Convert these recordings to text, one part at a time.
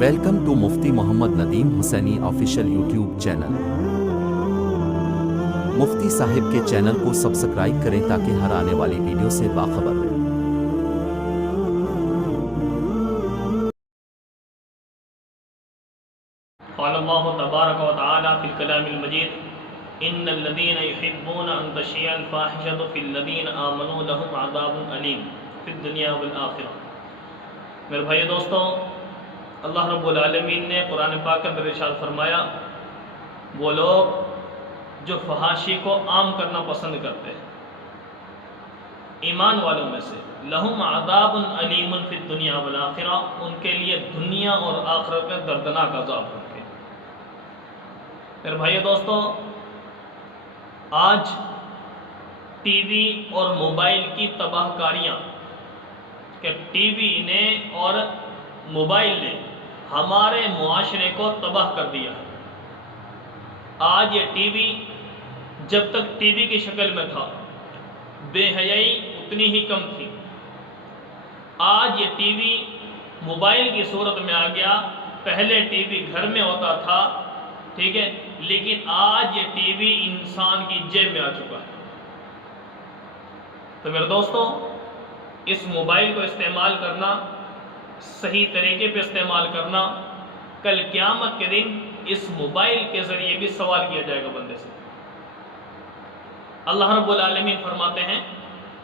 Welcome to Mufti Muhammad Nadeem Hussaini official YouTube چینل۔ مفتی صاحب کے چینل کو سبسکرائب کریں تاکہ ہر آنے والی ویڈیو سے باخبر رہیں۔ قال اللہ تبارک و تعالی فی الکلام المجید ان الذین یحبون ان تشیع الفاحشۃ فی الذین آمنوا لهم عذاب علیم فی الدنیا والآخرہ۔ میرے بھائی دوستو، اللہ رب العالمین نے قرآن پاک کے اندر ارشاد فرمایا، وہ لوگ جو فحاشی کو عام کرنا پسند کرتے ہیں ایمان والوں میں سے، لہم عذاب علیم فی الدنیا والآخرہ، ان کے لیے دنیا اور آخرت میں دردناک عذاب ہوگا۔ میرے بھائی دوستو، آج ٹی وی اور موبائل کی تباہ کاریاں، کہ ٹی وی نے اور موبائل نے ہمارے معاشرے کو تباہ کر دیا ہے۔ آج یہ ٹی وی جب تک ٹی وی کی شکل میں تھا، بے حیائی اتنی ہی کم تھی۔ آج یہ ٹی وی موبائل کی صورت میں آ گیا۔ پہلے ٹی وی گھر میں ہوتا تھا، ٹھیک ہے، لیکن آج یہ ٹی وی انسان کی جیب میں آ چکا ہے۔ تو میرے دوستو، اس موبائل کو استعمال کرنا، صحیح طریقے پہ استعمال کرنا، کل قیامت کے دن اس موبائل کے ذریعے بھی سوال کیا جائے گا بندے سے۔ اللہ رب العالمین فرماتے ہیں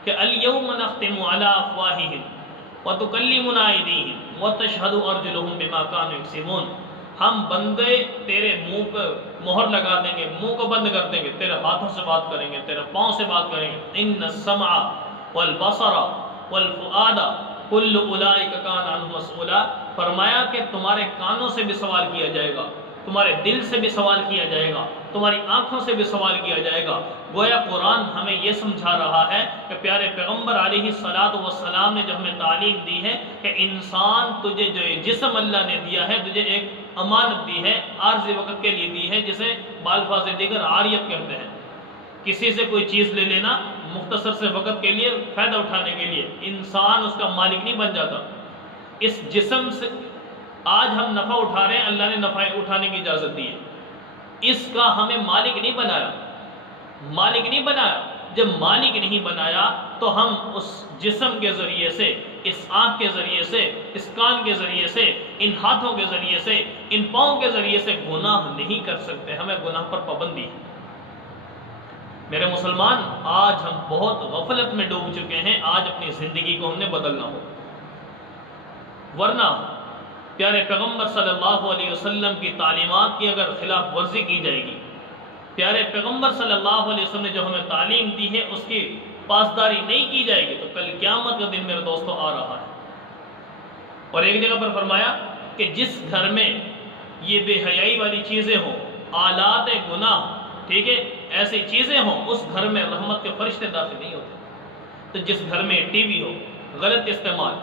کہ الیوم نختم علی افواہہم وتکلمنا ایدیہم وتشہد ارجلہم بما کانوا یکسبون۔ ہم بندے تیرے منہ پہ مہر لگا دیں گے، منہ کو بند کر دیں گے، تیرے ہاتھوں سے بات کریں گے، تیرے پاؤں سے بات کریں گے۔ ان السمع والبصر والفؤاد کل اولئک کان عنہ مسئولا۔ فرمایا کہ تمہارے کانوں سے بھی سوال کیا جائے گا، تمہارے دل سے بھی سوال کیا جائے گا، تمہاری آنکھوں سے بھی سوال کیا جائے گا۔ گویا قرآن ہمیں یہ سمجھا رہا ہے کہ پیارے پیغمبر علیہ السلام نے جو ہمیں تعلیم دی ہے کہ انسان، تجھے جو جسم اللہ نے دیا ہے، تجھے ایک امانت دی ہے، عارضی وقت کے لیے دی ہے، جسے بالفاظ دیگر عاریت کہتے ہیں۔ کسی سے کوئی چیز لے لینا مختصر سے وقت کے لیے، فائدہ اٹھانے کے لیے، انسان اس کا مالک نہیں بن جاتا۔ اس جسم سے آج ہم نفع اٹھا رہے ہیں، اللہ نے نفع اٹھانے کی اجازت دی ہے، اس کا ہمیں مالک نہیں بنایا، مالک نہیں بنایا۔ جب مالک نہیں بنایا تو ہم اس جسم کے ذریعے سے، اس آنکھ کے ذریعے سے، اس کان کے ذریعے سے، ان ہاتھوں کے ذریعے سے، ان پاؤں کے ذریعے سے گناہ نہیں کر سکتے۔ ہمیں گناہ پر پابندی ہے۔ میرے مسلمان، آج ہم بہت غفلت میں ڈوب چکے ہیں۔ آج اپنی زندگی کو ہم نے بدلنا ہو، ورنہ پیارے پیغمبر صلی اللہ علیہ وسلم کی تعلیمات کی اگر خلاف ورزی کی جائے گی، پیارے پیغمبر صلی اللہ علیہ وسلم نے جو ہمیں تعلیم دی ہے اس کی پاسداری نہیں کی جائے گی، تو کل قیامت کا دن میرے دوستو آ رہا ہے۔ اور ایک جگہ پر فرمایا کہ جس گھر میں یہ بے حیائی والی چیزیں ہوں، آلات گناہ، ٹھیک ہے، ایسی چیزیں ہوں، اس گھر میں رحمت کے فرشتے داخل نہیں ہوتے۔ تو جس گھر میں ٹی وی ہو، غلط استعمال،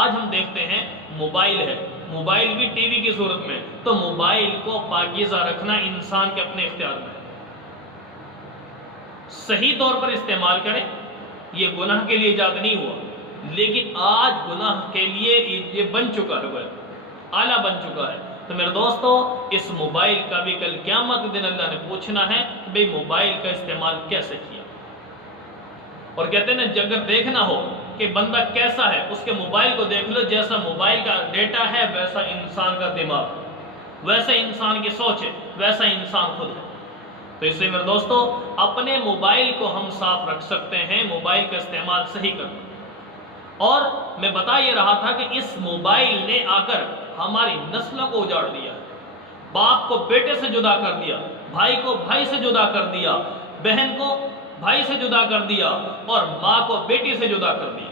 آج ہم دیکھتے ہیں موبائل ہے، موبائل بھی ٹی وی کی صورت میں، تو موبائل کو پاکیزہ رکھنا انسان کے اپنے اختیار میں ہے۔ صحیح طور پر استعمال کریں، یہ گناہ کے لیے ایجاد نہیں ہوا، لیکن آج گناہ کے لیے یہ بن چکا ہے، آلہ بن چکا ہے۔ تو میرے دوستو، اس موبائل کا بھی کل قیامت کے دن اللہ نے پوچھنا ہے کہ بھئی موبائل کا استعمال کیسے کیا۔ اور کہتے ہیں نا، اگر دیکھنا ہو کہ بندہ کیسا ہے، اس کے موبائل کو دیکھ لو، جیسا موبائل کا ڈیٹا ہے ویسا انسان کا دماغ ہے، ویسا انسان کی سوچ ہے، ویسا انسان خود ہے۔ تو اس لیے میرے دوستو، اپنے موبائل کو ہم صاف رکھ سکتے ہیں، موبائل کا استعمال صحیح کرنا۔ اور میں بتا یہ رہا تھا کہ اس موبائل نے آ کر ہماری نسلوں کو اجاڑ دیا، باپ کو بیٹے سے جدا کر دیا، بھائی کو بھائی سے جدا کر دیا، بہن کو بھائی سے جدا کر دیا، اور ماں کو بیٹی سے جدا کر دیا۔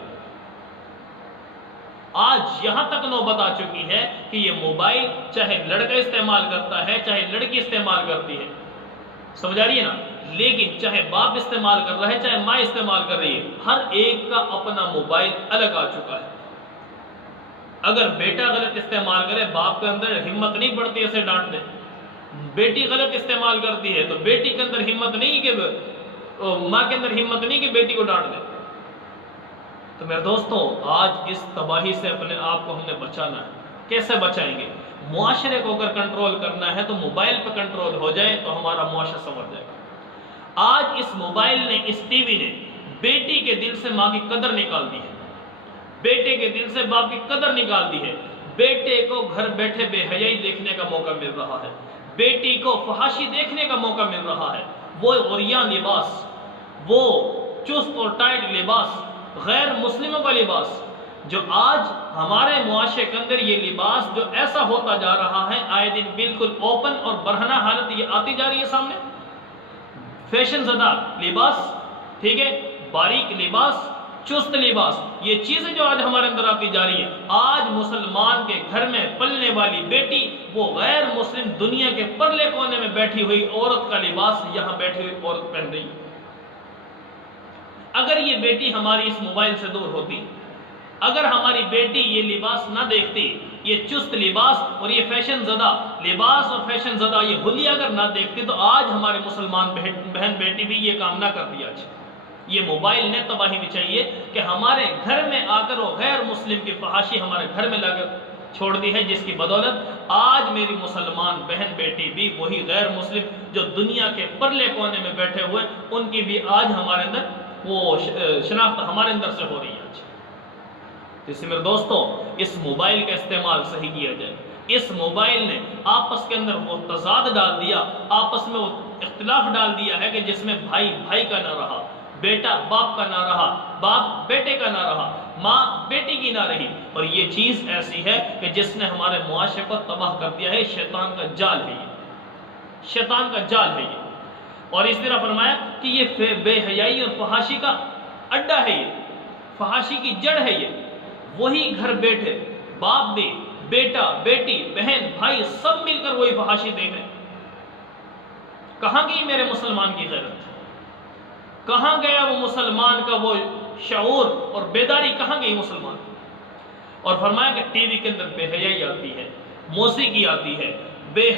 آج یہاں تک نوبت آ چکی ہے کہ یہ موبائل چاہے لڑکا استعمال کرتا ہے، چاہے لڑکی استعمال کرتی ہے، سمجھ آ رہی ہے نا، لیکن چاہے باپ استعمال کر رہا ہے، چاہے ماں استعمال کر رہی ہے، ہر ایک کا اپنا موبائل الگ آ چکا ہے۔ اگر بیٹا غلط استعمال کرے، باپ کے اندر ہمت نہیں پڑتی اسے ڈانٹ دے۔ بیٹی غلط استعمال کرتی ہے تو بیٹی کے اندر ہمت نہیں کہ ماں کے اندر ہمت نہیں کہ بیٹی کو ڈانٹ دے۔ تو میرے دوستوں، آج اس تباہی سے اپنے آپ کو ہم نے بچانا ہے۔ کیسے بچائیں گے؟ معاشرے کو اگر کنٹرول کرنا ہے تو موبائل پہ کنٹرول ہو جائے تو ہمارا معاشرہ سنور جائے گا۔ آج اس موبائل نے، اس ٹی وی نے بیٹی کے دل سے ماں کی قدر نکال دی ہے، بیٹے کے دل سے باپ کی قدر نکال دی ہے۔ بیٹے کو گھر بیٹھے بے حیائی دیکھنے کا موقع مل رہا ہے، بیٹی کو فحاشی دیکھنے کا موقع مل رہا ہے۔ وہ عریاں لباس، وہ چست اور ٹائٹ لباس، غیر مسلموں کا لباس، جو آج ہمارے معاشرے کے اندر یہ لباس جو ایسا ہوتا جا رہا ہے، آئے دن بالکل اوپن اور برہنہ حالت یہ آتی جا رہی ہے سامنے۔ فیشن زدہ لباس، ٹھیک ہے، باریک لباس، چست لباس، یہ چیزیں جو آج ہمارے اندر آتی جا رہی ہیں۔ آج مسلمان کے گھر میں پلنے والی بیٹی وہ غیر مسلم دنیا کے پرلے کونے میں بیٹھی ہوئی عورت کا لباس یہاں بیٹھی ہوئی عورت پہن رہی ہے۔ اگر یہ بیٹی ہماری اس موبائل سے دور ہوتی، اگر ہماری بیٹی یہ لباس نہ دیکھتی، یہ چست لباس اور یہ فیشن زدہ لباس اور فیشن زدہ یہ حلیہ اگر نہ دیکھتی، تو آج ہمارے مسلمان بہن بیٹی بھی یہ کام نہ کرتی۔ آج یہ موبائل نے تباہی مچائی ہے کہ ہمارے گھر میں آ کر وہ غیر مسلم کی فحاشی ہمارے گھر میں لا کر چھوڑ دی ہے، جس کی بدولت آج میری مسلمان بہن بیٹی بھی وہی غیر مسلم جو دنیا کے پرلے کونے میں بیٹھے ہوئے، ان کی بھی آج ہمارے اندر وہ شناخت ہمارے اندر سے ہو رہی ہے۔ آج اس میرے دوستوں، اس موبائل کا استعمال صحیح کیا جائے۔ اس موبائل نے آپس کے اندر وہ تضاد ڈال دیا، آپس میں وہ اختلاف ڈال دیا ہے کہ جس میں بھائی بھائی کا نہ رہا، بیٹا باپ کا نہ رہا، باپ بیٹے کا نہ رہا، ماں بیٹی کی نہ رہی، اور یہ چیز ایسی ہے کہ جس نے ہمارے معاشرے کو تباہ کر دیا ہے۔ شیطان کا جال ہے یہ، شیطان کا جال ہے یہ۔ اور اس طرح فرمایا کہ یہ بے حیائی اور فحاشی کا اڈا ہے، یہ فحاشی کی جڑ ہے یہ۔ وہی گھر بیٹھے باپ بھی، بیٹا بیٹی بہن بھائی سب مل کر وہی فحاشی دیکھ رہے۔ کہاں گئی میرے مسلمان کی غیرت؟ کہاں گیا وہ مسلمان کا وہ شعور اور بیداری؟ کہاں گئی مسلمان؟ اور فرمایا کہ ٹی وی کے اندر بے حیائی آتی ہے، موسیقی آتی ہے، بے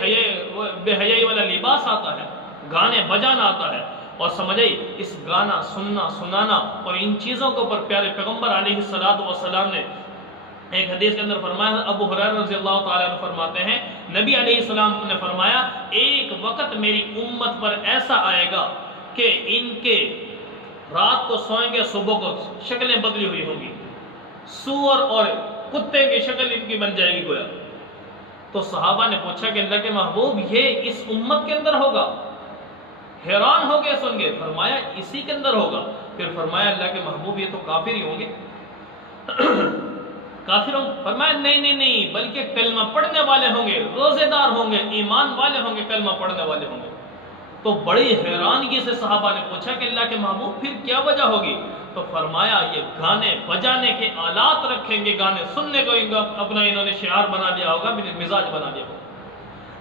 حیائی والا لباس آتا ہے، گانے بجانا آتا ہے، اور سمجھے اس گانا سننا سنانا اور ان چیزوں کے اوپر پیارے پیغمبر علیہ الصلوۃ والسلام نے ایک حدیث کے اندر فرمایا، ابو ہریرہ رضی اللہ تعالیٰ عنہ فرماتے ہیں، نبی علیہ السلام نے فرمایا ایک وقت میری امت پر ایسا آئے گا کہ ان کے رات کو سوئیں گے، صبح کو شکلیں بدلی ہوئی ہوگی، سور اور کتے کی شکل ان کی بن جائے گی گویا۔ تو صحابہ نے پوچھا کہ اللہ کے محبوب یہ اس امت کے اندر ہوگا؟ حیران ہو گئے سن گئے، فرمایا اسی کے اندر ہوگا۔ پھر فرمایا اللہ کے محبوب یہ تو کافر ہی ہوں گے۔ کافر ہوں؟ فرمایا نہیں بلکہ کلمہ پڑھنے والے ہوں گے، روزے دار ہوں گے، ایمان والے ہوں گے، کلمہ پڑھنے والے ہوں گے۔ تو بڑی حیرانگی سے صحابہ نے پوچھا کہ اللہ کے محبوب پھر کیا وجہ ہوگی؟ تو فرمایا یہ گانے بجانے کے آلات رکھیں گے، گانے سننے کو اپنا انہوں نے شعار بنا لیا ہوگا، مزاج بنا لیا ہوگا،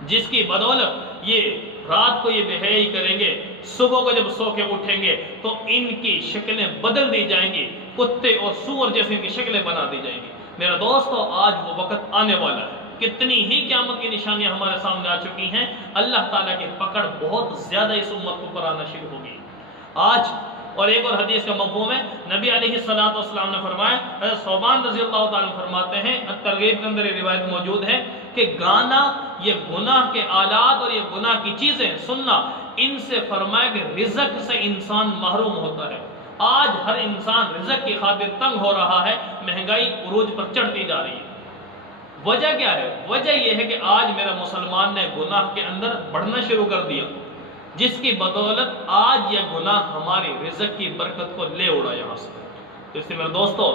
جس کی بدولت یہ رات کو یہ بے حیائی کریں گے، صبح کو جب سو کے اٹھیں گے تو ان کی شکلیں بدل دی جائیں گی، کتے اور سور جیسے ان کی شکلیں بنا دی جائیں گی۔ میرا دوستو آج وہ وقت آنے والا ہے، کتنی ہی قیامت کی نشانیاں ہمارے سامنے آ چکی ہیں، اللہ تعالیٰ کی پکڑ بہت زیادہ اس امت کو پر آنا شروع ہوگی آج۔ اور ایک اور حدیث کا مفہوم ہے، نبی علیہ الصلوۃ والسلام نے فرمایا، حضرت ثوبان رضی اللہ تعالیٰ عنہ فرماتے ہیں، الترغیب کے اندر یہ روایت موجود ہے کہ گانا، یہ گناہ کے آلات اور یہ گناہ کی چیزیں سننا، ان سے فرمایا کہ رزق سے انسان محروم ہوتا ہے۔ آج ہر انسان رزق کی خاطر تنگ ہو رہا ہے، مہنگائی عروج پر چڑھتی جا رہی ہے۔ وجہ کیا ہے؟ وجہ یہ ہے کہ آج میرا مسلمان نے گناہ کے اندر بڑھنا شروع کر دیا، جس کی بدولت آج یہ گناہ ہماری رزق کی برکت کو لے اڑا یہاں سے۔ تو اس لیے میرے دوستو،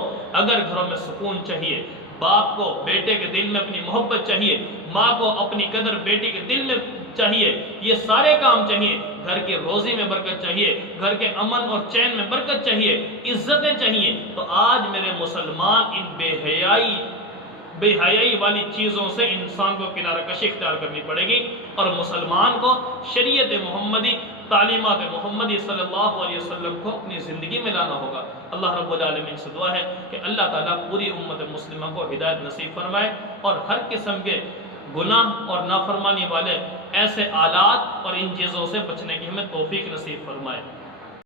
اگر گھروں میں سکون چاہیے، باپ کو بیٹے کے دل میں اپنی محبت چاہیے، ماں کو اپنی قدر بیٹی کے دل میں چاہیے، یہ سارے کام چاہیے، گھر کی روزی میں برکت چاہیے، گھر کے امن اور چین میں برکت چاہیے، عزتیں چاہیے، تو آج میرے مسلمان ان بے حیائی والی چیزوں سے انسان کو کنارہ کشی اختیار کرنی پڑے گی، اور مسلمان کو شریعت محمدی، تعلیمات محمدی صلی اللہ علیہ وسلم کو اپنی زندگی میں لانا ہوگا۔ اللہ رب العالمین سے دعا ہے کہ اللہ تعالیٰ پوری امت مسلمہ کو ہدایت نصیب فرمائے، اور ہر قسم کے گناہ اور نافرمانی والے ایسے آلات اور ان چیزوں سے بچنے کی ہمیں توفیق نصیب فرمائے۔